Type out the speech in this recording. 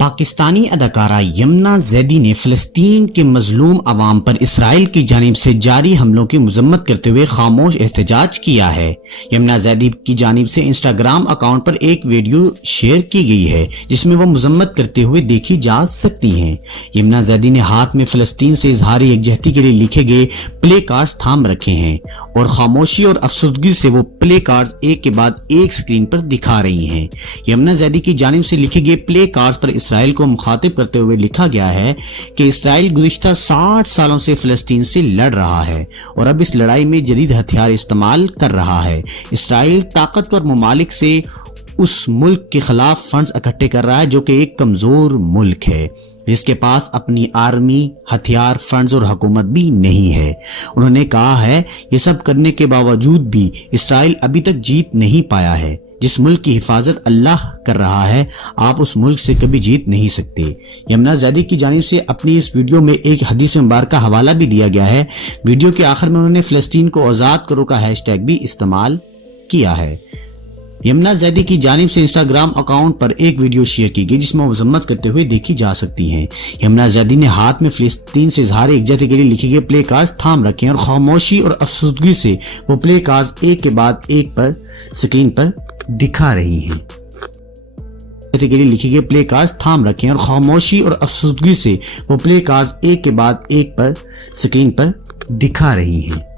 پاکستانی اداکارہ یمنا زیدی نے فلسطین کے مظلوم عوام پر اسرائیل کی جانب سے جاری حملوں کی مذمت کرتے ہوئے خاموش احتجاج کیا ہے۔ یمنا زیدی کی جانب سے انسٹاگرام اکاؤنٹ پر ایک ویڈیو شیئر کی گئی ہے جس میں وہ مذمت کرتے ہوئے دیکھی جا سکتی ہیں۔ یمنا زیدی نے ہاتھ میں فلسطین سے اظہار یکجہتی کے لیے لکھے گئے پلے کارڈز تھام رکھے ہیں اور خاموشی اور افسردگی سے وہ پلے کارڈز ایک کے بعد ایک سکرین پر دکھا رہی ہیں۔ یمنا زیدی کی جانب سے لکھے گئے پلے کارڈز پر اسرائیل کو مخاطب کرتے ہوئے لکھا گیا ہے کہ اسرائیل گزشتہ 60 سالوں سے فلسطین سے لڑ رہا ہے اور اب اس لڑائی میں جدید ہتھیار استعمال کر رہا ہے۔ اسرائیل طاقتور ممالک سے اس ملک کے خلاف فنڈز اکٹھے کر رہا ہے جو کہ ایک کمزور ملک ہے جس کے پاس اپنی آرمی، ہتھیار، فنڈز اور حکومت بھی نہیں ہے۔ انہوں نے کہا ہے یہ سب کرنے کے باوجود بھی اسرائیل ابھی تک جیت نہیں پایا ہے۔ جس ملک کی حفاظت اللہ کر رہا ہے آپ اس ملک سے کبھی جیت نہیں سکتے۔ یمنا زیدی کی جانب سے اپنی اس ویڈیو میں ایک حدیث مبارکہ حوالہ بھی دیا گیا ہے۔ ویڈیو کے آخر میں انہوں نے فلسطین کو آزاد کرو کا ہیش ٹیگ بھی استعمال کیا ہے۔ یمنا زیدی کی جانب سے انسٹاگرام اکاؤنٹ پر ایک ویڈیو شیئر کی گئی جس میں مذمت کرتے ہوئے دیکھی جا سکتی ہیں۔ یمنا زیدی نے ہاتھ میں فلسطین سے اظہار یکجہتی کے لیے لکھے گئے پلے کارڈز تھام رکھے ہیں اور خاموشی اور افسردگی سے وہ پلے کارڈز ایک کے بعد ایک پر سکرین پر دکھا رہی ہیں۔ کے لیے لکھے گئے پلے کارڈز تھام رکھے ہیں اور خاموشی اور افسردگی سے وہ پلے کارڈز ایک کے بعد ایک پر سکرین پر دکھا رہی ہیں۔